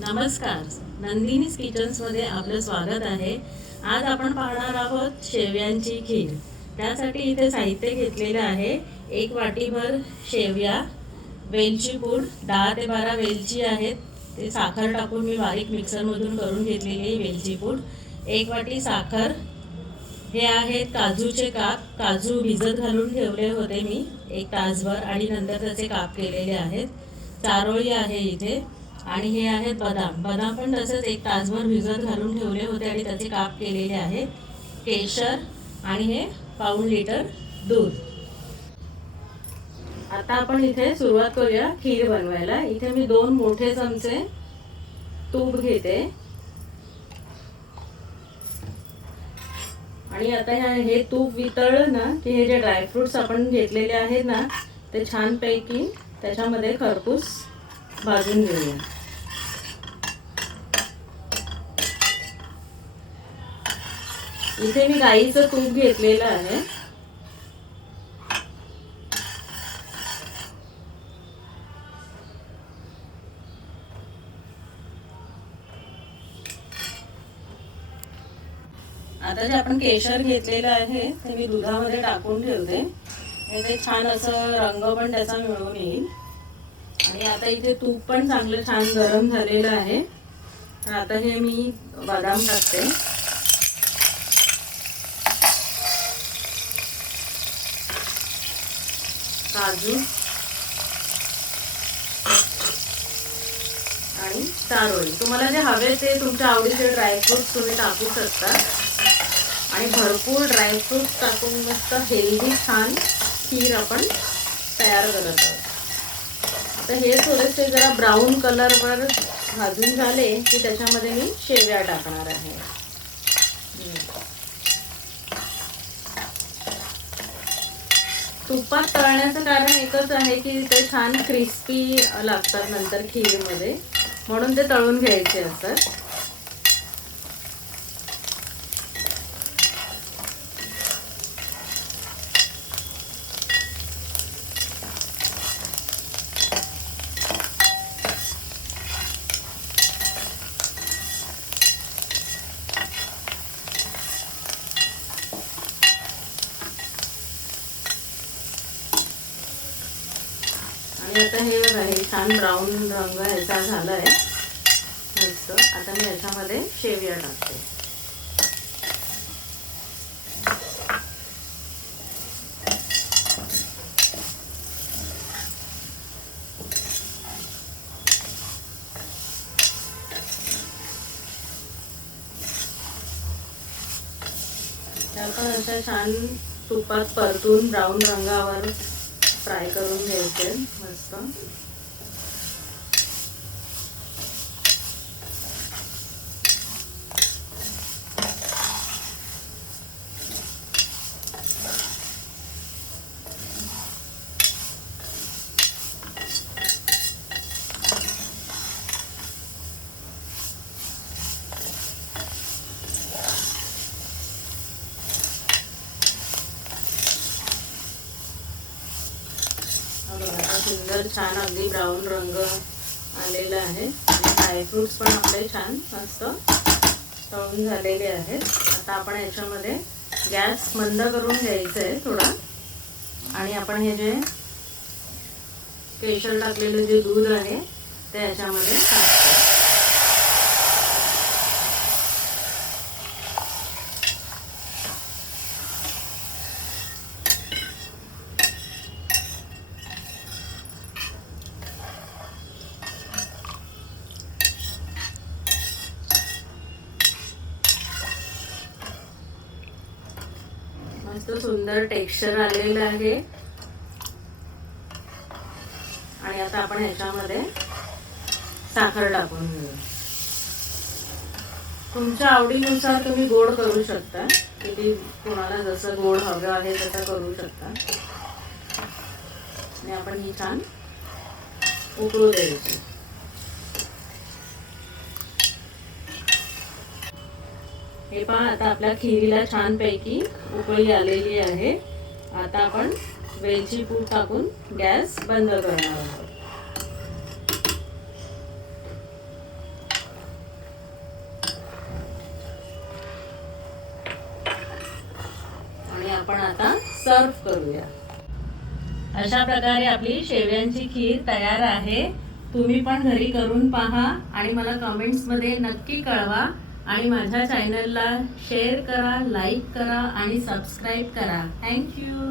नमस्कार, नंदिनीज किचन्समध्ये आपलं स्वागत आहे. आज आपण पाहणार आहोत शेवयांची खीर. त्यासाठी इथे साहित्य घेतलेलं आहे. 1 वाटीभर शेवया, वेलची पूड 10 ते 12 वेलची आहेत. ते साखर टाकून मी बारीक मिक्सरमधून करून घेतलेली आहे वेलची पूड. 1 वाटी साखर. हे आहेत काजूचे काप. काजू भिजत घालून ठेवले होते मी 1 तासभर आणि नंतर त्याचे काप केलेले आहेत. चारोळी आहे इथे आणि हे आहेत बदाम. बदाम पण तसंच 1 तासभर भिजत घालून ठेवले होते आणि त्याचे काप केलेले आहेत. केशर आणि हे पाऊण लिटर दूध. आता आपण इथे सुरुवात करूया खीर बनवायला. इथे मी 2 मोठे चमचे तूप घेते आणि आता हे तूप वितळलं ना की हे जे ड्रायफ्रुट्स आपण घेतलेले आहेत ना ते छानपैकी त्याच्यामध्ये खरपूस भाजून घेऊया. इथे मी गाईचं तूप घेतलेलं आहे. आता जे आपण केशर घेतलेलं आहे ते मी दुधामध्ये टाकून ठेवते. ते छान असं रंग पण त्याचा मिळून येईल. आणि आता इथे तूप पण चांगलं छान गरम झालेलं आहे. तर आता हे मी बदाम टाकते. काजू आणि चारोळी. तुम्हाला जे हवे ते तुमच्या आवडीचे ड्रायफ्रूट्स तुम्ही टाकू शकता. आणि भरपूर ड्रायफ्रूट्स टाकून मस्त हेल्दी छान खीर आपण तयार करत आहोत. आता हे थोडेसे जरा ब्राऊन कलरवर भाजून झाले की त्याच्यामध्ये मी शेवया टाकणार आहे. तुपात तळण्याचं कारण एकच आहे की ते छान क्रिस्पी लागतात नंतर खीरमध्ये, म्हणून ते तळून घ्यायचे असतात. आणि आता हे बघा हे छान ब्राऊन रंग ह्याचा झाला आहे मस्त. आता मी याच्यामध्ये शेवया टाकते. त्या पण अशा छान तुपात परतून ब्राऊन रंगावर फ्राय करून घ्यायचे मस्त. सुंदर छान अगदी ब्राऊन रंग आलेला आहे. ड्रायफ्रूट्स पण आपले छान मस्त तळून झालेले आहेत. आता आपण याच्यामध्ये गॅस मंद करून घ्यायचं आहे थोडा. आणि आपण हे जे केशर टाकलेलं जे दूध आहे ते याच्यामध्ये टाकतो. मस्त सुंदर टेक्स्चर आलेलं आहे. आणि आता आपण ह्याच्यामध्ये साखर टाकून घेऊ. तुमच्या आवडीनुसार तुम्ही गोड करू शकता. किती कोणाला जसं गोड हवं आहे तसं करू शकता. आणि आपण ही छान उकळू द्यायची. हे पहा आता आपल्या खीरीला छानपैकी उकळी आलेली आहे. आता आपण वेलची पूड टाकून गॅस बंद करणार आहोत. आपण आता सर्व करूया। अशा प्रकारे आपली शेवयांची खीर तयार आहे। तुम्ही पण घरी करून पहा आणि मला कमेंट्समध्ये नक्की कळवा आणि माझ्या चॅनलला शेअर करा, लाईक करा आणि सबस्क्राईब करा। थँक्यू।